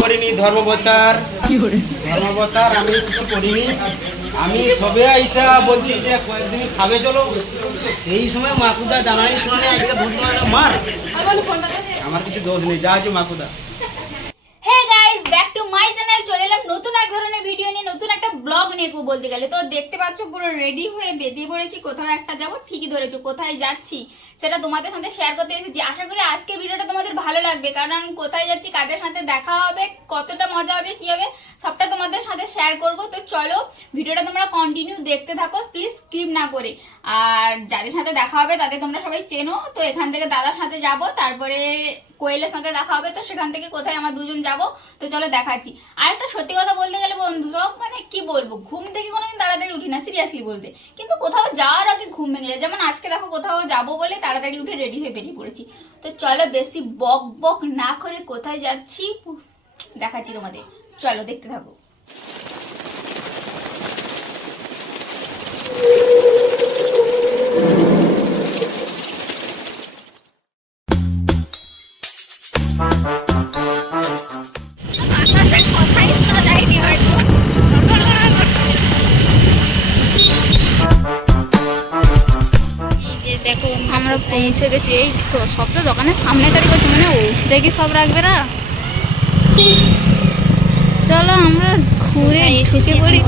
করিনি ধর্মবতার আমি কিছু করিনি। আমি সবে আইসা বলছি যে কয়েকদিন খাবে চলো, সেই সময় মাকুদা জানাই শুনে আইসা ধরলো মার। আমার কিছু দোষ নেই, যা হচ্ছে মাকুদা। Hey guys, back to my channel. চলে এলাম নতুন এক ধরনের ভিডিও নিয়ে, নতুন একটা ব্লগ নিয়ে বলতে গেলে। তো দেখতে পাচ্ছ পুরো রেডি হয়ে বেরিয়ে পড়েছি, কোথাও একটা যাবো। ঠিকই ধরেছো, কোথায় যাচ্ছি সেটা তোমাদের সাথে শেয়ার করতে এসেছি। আশা করি আজকের ভিডিওটা তোমাদের ভালো লাগবে, কারণ কোথায় যাচ্ছি, কাদের সাথে দেখা হবে, কতটা মজা হবে, কি হবে, সবটা তোমাদের সাথে শেয়ার করব। তো চলো ভিডিওটা তোমরা কন্টিনিউ দেখতে থাকো, প্লিজ স্কিপ না করে। আর যাদের সাথে দেখা হবে তাদের তোমরা সবাই চেনো। তো এখান থেকে দাদার সাথে যাব, তারপরে কোয়েলের সাথে দেখা হবে। তো সেখান থেকে কোথায় আমরা দুজন যাব, তো চলো দেখাচ্ছি। আর একটা সত্যি কথা বলতে গেলে বন্ধু, সব মানে কি বলবো, ঘুম থেকে কোনোদিন তাড়াতাড়ি উঠি না, সিরিয়াসলি বলতে। কিন্তু কোথাও যাওয়ার আগে ঘুম ভেঙে যায়। যেমন আজকে দেখো কোথাও যাবো বলে তাড়াতাড়ি উঠে রেডি হয়ে বেরিয়ে পড়েছি। তো চলো বেশি বক বক না করে কোথায় যাচ্ছি দেখাচ্ছি তোমাদের, চলো দেখতে থাকো। দেখো আমরা পৌঁছে গেছি। এই তো সব তো দোকানের সামনে গাড়ি করছে, মানে ওষুধে কি সব রাখবে না। চলো আমরা ঘুরে ঢুকে পড়ি।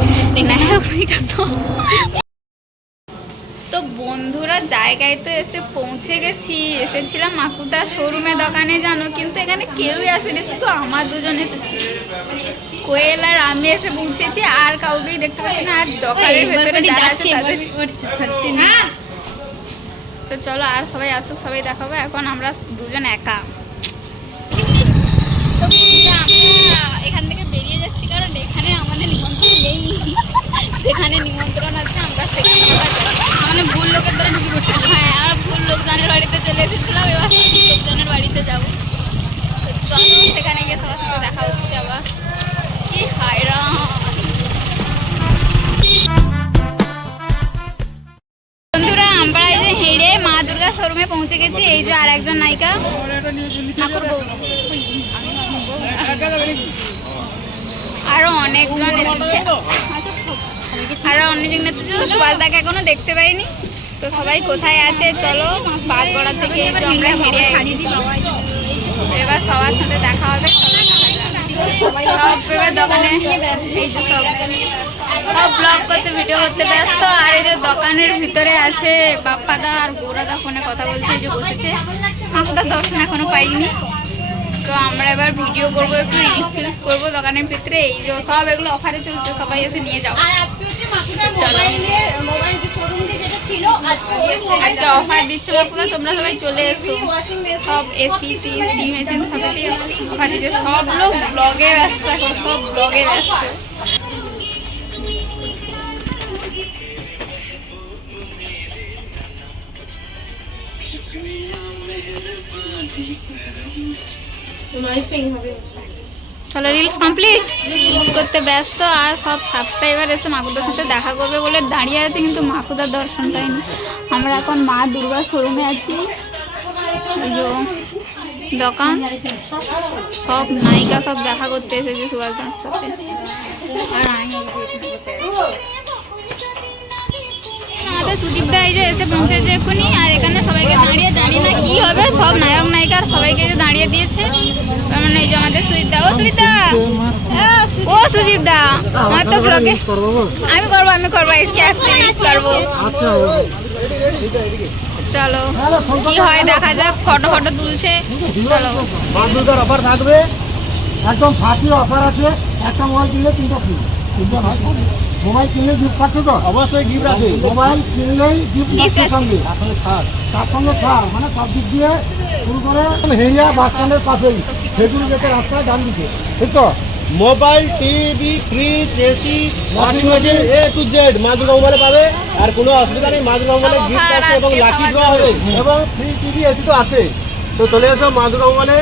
তো বন্ধুরা জায়গায় তো এসে পৌঁছে গেছি। এসেছিলাম মাকুদার শোরুমে দোকানে, জানো, কিন্তু এখানে কেউই আসেনি, শুধু আমার দুজন এসেছি। কোয়েল আর আমি এসে পৌঁছেছি, আর কাউকেই দেখতে পাচ্ছি না। আর দোকানের ভেতরে যারা আছে তো চলো আর সবাই আসুক, সবাই দেখাবো। এখন আমরা দুজন একা। তো আমরা এখান থেকে বেরিয়ে যাচ্ছি, কারণ এখানে আমাদের নিমন্ত্রণ নেই। যেখানে নিমন্ত্রণ আছে আমরা সেখানে যাচ্ছি। মানে ভুল লোকের দ্বারা ঢুকে পড়ছি। হ্যাঁ, আমরা ভুল লোকজনের বাড়িতে চলে এসেছিলাম, এবার ভুল লোকজনের বাড়িতে যাবো। তো চলো সেখানে গিয়ে সবার সাথে দেখা হচ্ছে আবার। কি হায়রান বন্ধুরা, আমরা এই যে হেঁড়ে মা দুর্গা শোরুমে পৌঁছে গেছি। এই যে আর একজন নায়িকা, আরো অনেকজন এসেছে, আরো অনেকজন এসেছে। সুভাষদাকে এখনো দেখতে পাইনি। তো সবাই কোথায় আছে চলো, বাসগড়া থেকে আমরা হেঁড়ে এবার সবার সাথে দেখা হবে। সব এবার দোকানে এই যে সব ব্লগ করতে, ভিডিও করতে ব্যস্ত। আর এই যে দোকানের ভিতরে আছে বাপ্পাদা আর গৌরাদা, ফোনে কথা বলছে, এই যে বসেছে। মাকুদার দর্শন এখনো পাইনি। তো আমরা এবার ভিডিও করবো, একটু রিলস ফিলস করবো দোকানের ভিতরে। এই যে সব এগুলো অফারে চলছে, সবাই এসে নিয়ে যাও। আজকে অফার দিচ্ছে মাকুদা, তোমরা সবাই চলে এসো। সব এসি ফ্রিজ টি মেশিন সবই অফার দিচ্ছে। সব লোক ব্লগে ব্যস্ত, এখন সব ব্লগে ব্যস্ত। চলো রিলস কমপ্লিট, রিলস করতে ব্যস্ত। আর সব সাবস্ক্রাইবার এসে মাকুদার সাথে দেখা করবে বলে দাঁড়িয়ে আছে, কিন্তু মাকুদার দর্শন পাইনি। আমরা এখন মা দুর্গা শোরুমে আছি। এই যে দোকান, সব নায়িকা সব দেখা করতে এসেছে সুভাষদার সাথে। আর আমি আমাদের সুদীপদা এই যে এসে পৌঁছেছে এক্ষুনি। আর এখানে সবাইকে দাঁড়িয়ে, জানি না কি হবে, সব নায়ক নায়িকার সবাইকে দাঁড়িয়ে দিয়েছে। মানে এই যে আমাদের সুদীপদা, ও সুদীপদা, ও সুদীপদা, আমার তো ব্লগে আমি করবো স্ক্যাপ করবো। চলো কি হয় দেখা যাক, ফটো তুলছে। চলো অফার থাকবে, একদম ফাঁকি অফার আছে। একটা মোবাইল কিনলে 3টা ফ্রি। 3টা নয়, মোবাইল কিনলে গিফট পাচ্ছে তো, অবশ্যই গিফট আছে। মোবাইল কিনলেই গিফট পাচ্ছে, সঙ্গে তার সঙ্গে ছাড়। মানে সব দিক দিয়ে শুরু করে হেরিয়া বাস স্ট্যান্ডের পাশেই সেগুলো যেতে রাস্তায় ডান দিকে, ঠিক তো। Mobile, TV, fridge, AC, washing machine, A to Z মা দুর্গা মোবাইলে পাবে। আর কোনো অসুবিধা নেই, মা দুর্গা মোবাইলে গিফট আছে এবং লাকি ড্র হবে, এবং ফ্রি টিভি এসি তো আছে। তো চলে এসো মা দুর্গা মোবাইলে।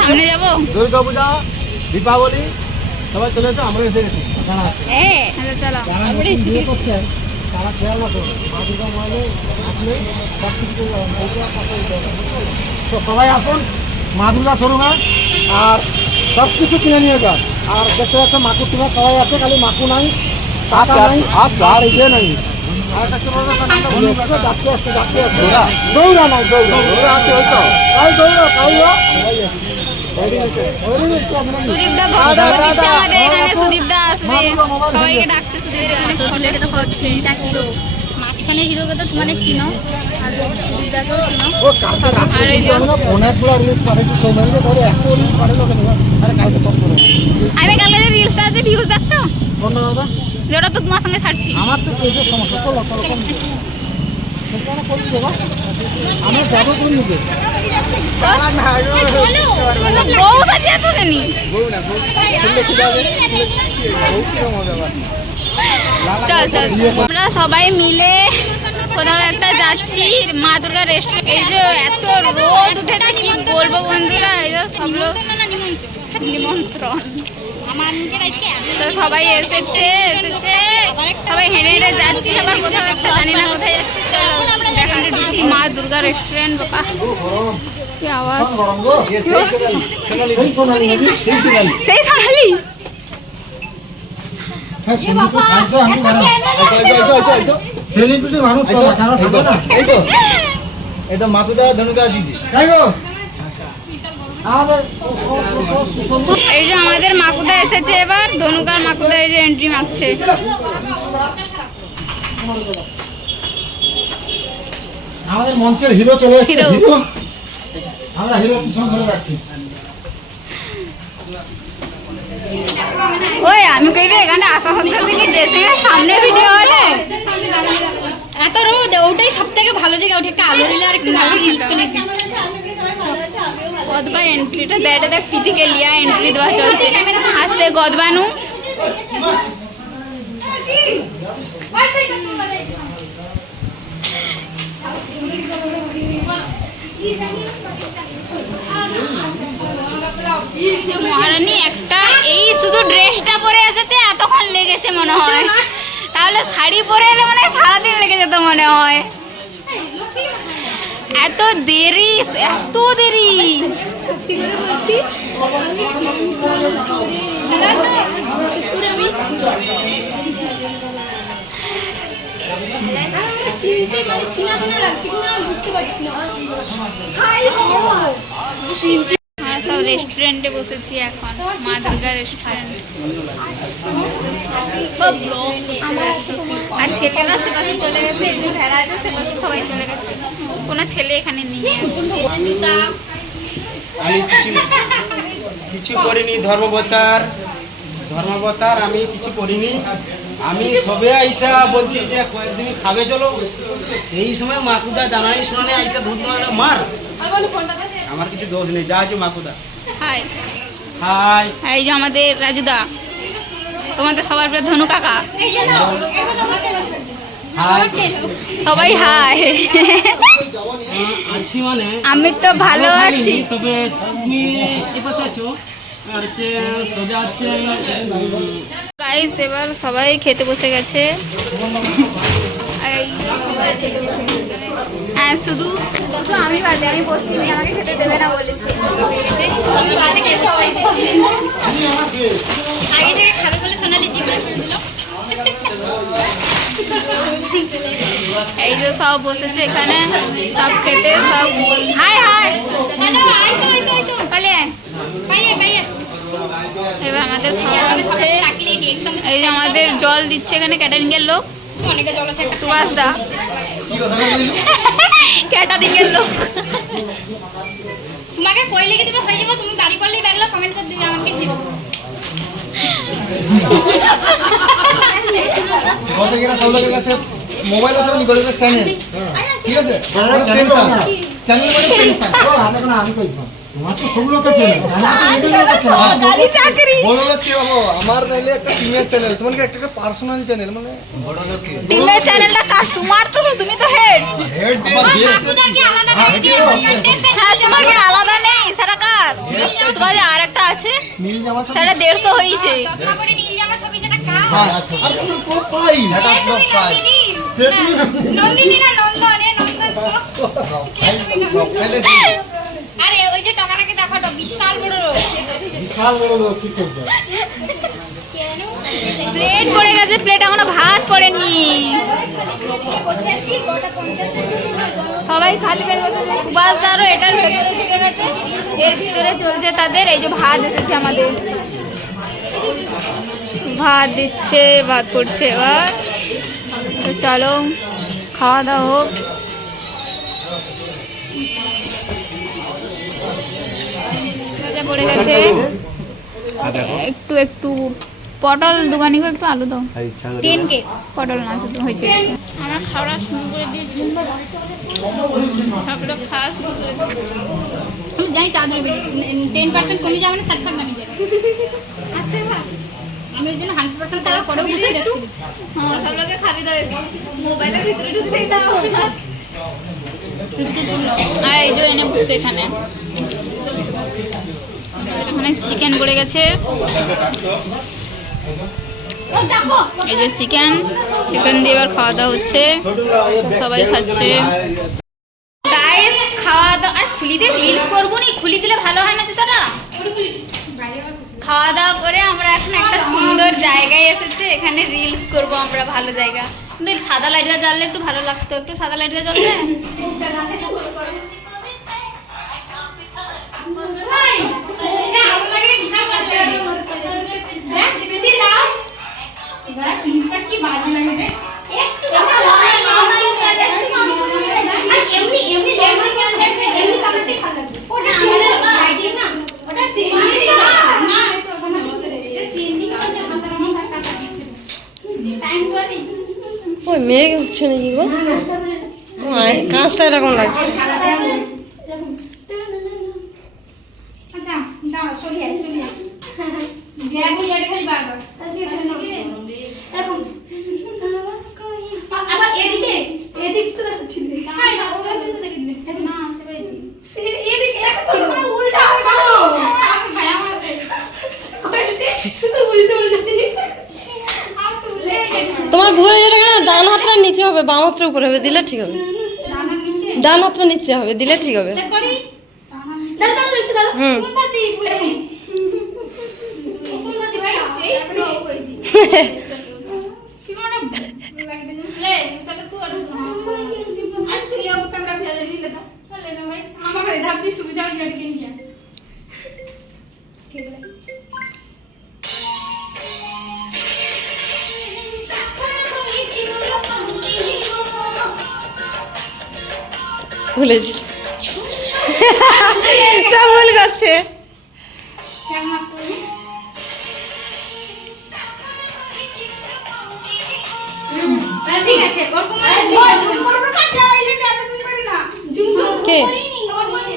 সামনে যাবো, দুর্গা পূজা, দীপাবলি, সবাই চলে এসো। আমরা এসে গেছি। চলো তারা খেয়াল রাখো মা দুর্গা মহলে আসলে সব কিছু তো সবাই আসুন মা দুর্গা শোরুমে আর সব কিছু কিনে নিয়ে যান। আর দেখতে পাচ্ছ মাকুর টিমে সবাই আছে, খালি মাকু নাই, টাকা নাই, আর ইয়ে নাই। আর দেখতে পাচ্ছ যাচ্ছে আসছে যাচ্ছে আসছে দৌড়া নাই দৌড়া আছে ওই তো তাই দৌড়া তাই সুদীপদা বক্তব্য দিচ্ছে আমাদের এখানে। সুদীপদা আসবে, সবাইকে ডাকছে। সুদীপের এখানে ফটো দেখা হচ্ছে। মাঝখানে হিরোকে তো মানে কিনো, আর সুদীপদাকেও কিনো। আর এই যে অনেকগুলো রিলস পাঠাচ্ছি সবাইকে, ধরে একটা রিলস পাঠালো আরে কালকে সব করে আমি কালকে যে রিলসটা আছে ভিউজ দেখছো, কোনটা দাদা? যেটা তো তোমার সঙ্গে ছাড়ছি। আমার তো পেজের সমস্যা তো লক্ষ রকম আমার যাবো কোন দিকে তুমি তো বউ সাজিয়ে আছো কেন? চল চল আমরা সবাই মিলে কোথাও একটা যাচ্ছি, মা দুর্গা রেস্টুরেন্ট। এই যে এত রোদ উঠেছে কি বলবো বন্ধুরা, এই যে সব লোক নিমন্ত্রণ তো সবাই এসেছে সবাই হেঁটে হেঁটে যাচ্ছি। আবার কোথাও একটা জানি না কোথায় যাচ্ছি। চলো এখানে ঢুকছি মা দুর্গা রেস্টুরেন্ট। বাবা কি আওয়াজ, সেই সোনালি। সেলিব্রিটি মানুষ তো এই তো এই তো মাকুদা ধনুকা আসিছি। তাই গো আমাদের এই যে আমাদের মাকুদা এসেছে এবার। ধনুকার মাকুদা এই যে এন্ট্রি মারছে। আমাদের মঞ্চের হিরো চলে এসেছে। হিরো। হিরো আমরা হিরো পিছন ধরে যাচ্ছি। ওই আমি কইলে এখানে আসা হচ্ছে কি ড্রেসিং এর সামনে ভিডিও হলে এত রোদ, ওটাই সব থেকে ভালো জায়গা। ওটা একটা আলো দিলে আর একটু ভালো রিলস করে নিবি। গদবা এন্ট্রিটা দেয়, এটা দেখ পিতিকে লিয়া এন্ট্রি দেওয়া চলছে। আসছে গদবানু। মহারানী একটা এই শুধু ড্রেসটা পরে এসেছে, এতক্ষণ লেগেছে মনে হয়। তাহলে শাড়ি পরে এলে মানে সারাদিন লেগে যেত মনে হয়। এত দেরি এত দেরি সত্যি করে বলছি, চিনতে মানে চিনা চিনা লাগছে কিন্তু আমি বুঝতে পারছি না। হ্যাঁ সব রেস্টুরেন্টে বসেছি এখন, মা দুর্গা রেস্টুরেন্ট। আর ছেলেরা সেপাশে চলে গেছে, এই যে ভেড়া আছে সেপাশে সবাই চলে গেছে, কোনো ছেলে এখানে নেই। আমি কিছু করিনি, ধর্মবতার আমি কিছু করিনি। আমি সবে আইসা বলছি যে তুমি খাবে চলো, সেই সময় মাকুদা জানাই শোনানি আইসা ধুত মার। আমার কিছু দোষ নেই, যা আছে মাকুদা। হাই হাই এই যে আমাদের রাজুদা, তোমাদের সবার প্রিয় ধনু কাকা। হাই সবাই হাই। আছি মানে আমি তো ভালো আছি। তবে তুমি এপাশে আছো আর হচ্ছে সোজা হচ্ছে গাইস এবার সবাই খেতে বসে গেছে। এই যে সবাই খেতে বসে গেছে। হ্যাঁ শুধু আমি বাদে, আমি বসিনি, আমাকে খেতে দেবে না বলেছে। আগে থেকে খাবে বলে সোনালি জিজ্ঞাসা করে দিল। এই যে সব বসেছে এখানে, সব খেতে সব হাই হাই হ্যালো, আইসো আইসো আইসো, পালিয়ে আয়। পাইয়ে পাইয়ে। এবার আমাদের খাওয়া হচ্ছে। চাকলেট একসঙ্গে এই যে আমাদের জল দিচ্ছে এখানে ক্যাটারিং এর লোক অনেকে জল আছে একটা সুভাষ দা, ক্যাটারিং এর লোক। তোমাকে কই লিখে দিবে হয়ে যাবে, তুমি গাড়ি করলেই ব্যাগলো কমেন্ট করে দিবে, আমাকে দিব। সব লোকের কাছে মোবাইল আছে নিকলের চ্যানেল, ঠিক আছে? চ্যানেল মানে পেনশন আমি কইছি তোমার তো সব লোকে চেনে, দাদি চাকরি বড় কি বাবু, আমার নাইলে একটা টিমের চ্যানেল, তোমার কি একটা পার্সোনাল চ্যানেল মানে বড় লোক কি টিমের চ্যানেলটা কাজ তোমার, তো তুমি তো হেড। হেড দিয়ে তোমার কি আলাদা নাম দিয়ে কন্টেন্ট হ্যাঁ তোমার কি আলাদা নেই সারাকার? তোমার যে আর একটা আছে নীল জামা ছবি, সেটা 150 হয়েছে। চশমা পরে নীল জামা ছবি যেটা কাজ। হ্যাঁ আর তো প্রোফাইল, এটা প্রোফাইল। নন্দিনী না নন্দন এ নন্দন আরে ওই যে টাকাটাকে দেখাটো বিশাল বড় লোক বিশাল বড় লোক ঠিক করছে প্লেট পড়ে গেছে, প্লেট এখনো ভাত পড়েনি। সবাই খালি পেট বসেছে। সুভাষ দারও এটার ভেতরে ঢুকে গেছে, এর ভিতরে চলছে তাদের। এই যে ভাত এসেছে আমাদের, ভাত দিচ্ছে, ভাত পড়ছে এবার। তো চলো খাওয়া দাওয়া হোক। ভাজা পড়ে গেছে, একটু একটু পটল দোকানি একটু আলু দাও। 10K পটল না শুধু হয়েছে। আমরা খাওয়া শুরু করে দিয়েছি, তারপরে খাওয়া শুরু করে দিয়েছি। আমি জানি চা দেবে 10% কমে যাবে না, 60% নামে যাবে। আমি ওই জন্য 100% টাকা পরেও বুঝে রাখছি। হ্যাঁ, সব লোকে খাবি দাও, মোবাইলের ভিতরে ঢুকে দিয়ে দাও। আর এই যে এনে বসছে এখানে, এখানে চিকেন পড়ে গেছে। এই যে চিকেন, চিকেন দিয়ে এবার খাওয়া দাওয়া হচ্ছে, সবাই খাচ্ছে। গাইস খাওয়া দাওয়া, আর খুলিতে রিলস করবো নি, খুলি দিলে ভালো হয় না জুতোটা। খাওয়া দাওয়া করে আমরা এখন একটা সুন্দর জায়গায় এসেছি, এখানে রিলস করব আমরা, ভালো জায়গা। কিন্তু সাদা লাইটটা জ্বাললে একটু ভালো লাগতো, একটু সাদা লাইটটা জ্বললে। কি বাজে লাগে রে একটু এমনি এমনি লেমন এমনি কাটতে ভালো লাগে। ওটা আমাদের লাইটিং না, ওটা না একটু ওখানে ভিতরে এটা 3 দিন হচ্ছে মাথার মাথা কাটা দিচ্ছে টাইম করে। ওই মেঘ হচ্ছে নাকি গো? কাঁচটা এরকম লাগছে। আচ্ছা দাও সরিয়ে সরিয়ে ব্যাগ হয়ে যাবে খালি বারবার। আবার এদিকে এদিকে দেখাচ্ছিল কাই না ওটা দিতে দেখিলে না সেটা এদিকে দেখাচ্ছিল না উল্টা হয়ে গেল। আমি ভাই আমার কইতে শুধু উল্টো উল্টো জিনিস আর তুলে তোমার ভুল হয়ে গেল, ডান হাতটা নিচে হবে, বাম হাতটা উপরে হবে, দিলে ঠিক হবে। দানা নিচে ডান হাতটা নিচে হবে, দিলে ঠিক হবে। করি দাঁড়া দাঁড়া একটু দাঁড়া হুম। কোথা দিয়ে ভুলে কোথা দিয়ে ভাই এই তো কই দি কি মানে লাগবে না লে সবে তো আর তুই ও ক্যামেরা ফেলে নিলে তো লে না ভাই আমার এধার দিয়ে সুবিধা হয়ে যাবে কিন গিয়া ঠিক আছে ভুলেছি সব ভুল করছে। কেমন আছো ঠিক আছে ওরকম জুম করব কাট যাও এই যে এত জুম করি না জুম কে? করিনি নরমালি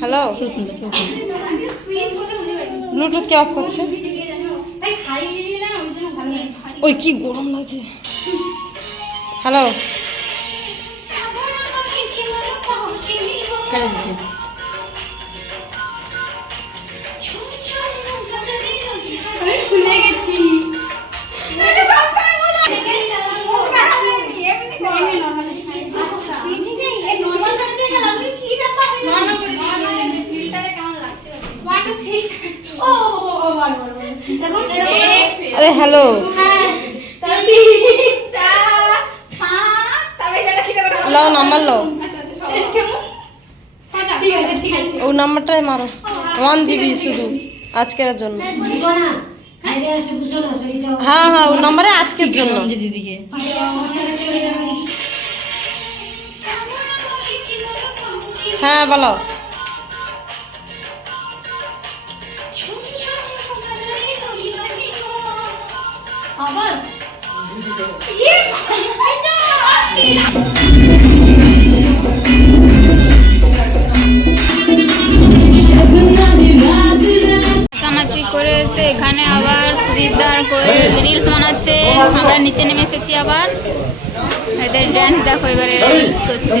হ্যালো, সুইচ বলতে বুঝে পাই ব্লুটুথ কে অফ করছে? ভাই খাই নিলি না ওই জন্য ভালো ওই কি গরম লাগছে। হ্যালো, কেন দিচ্ছে? আমি খুলে গেছি আরে হ্যালো, লাও নাম্বার লাও, ওই নাম্বারটাই মারো। 1 GB শুধু আজকের জন্য। হ্যাঁ হ্যাঁ, ওই নাম্বারে আজকের জন্য। দিদিকে হ্যাঁ বলো। নাচানাচি করে এসে এখানে আবার সুদীপদার করে রিলস বানাচ্ছে, আমরা নিচে নেমে এসেছি। আবার এদের ড্যান্স দেখো, এবারে রিলস করছে।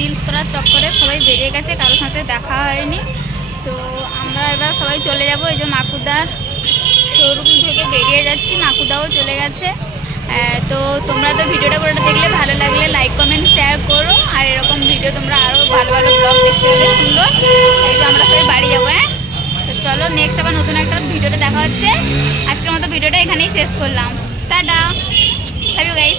রিলস করা করার চক্করে সবাই বেরিয়ে গেছে, কারোর সাথে দেখা হয়নি। তো আমরা এবার সবাই চলে যাব। এই যে মাকুদার শোরুম থেকে বেরিয়ে যাচ্ছি, মাকুদাও চলে গেছে। তো তোমরা তো ভিডিওটা পুরোটা দেখলে, ভালো লাগলে লাইক কমেন্ট শেয়ার করো। আর এরকম ভিডিও তোমরা আরও ভালো ভালো ব্লগ দেখতে হবে সুন্দর। এই তো আমরা সবাই বাড়ি যাবো। তো চলো নেক্সট আবার নতুন একটা ভিডিওতে দেখা হচ্ছে। আজকের মতো ভিডিওটা এখানেই শেষ করলাম। Tata, love you guys.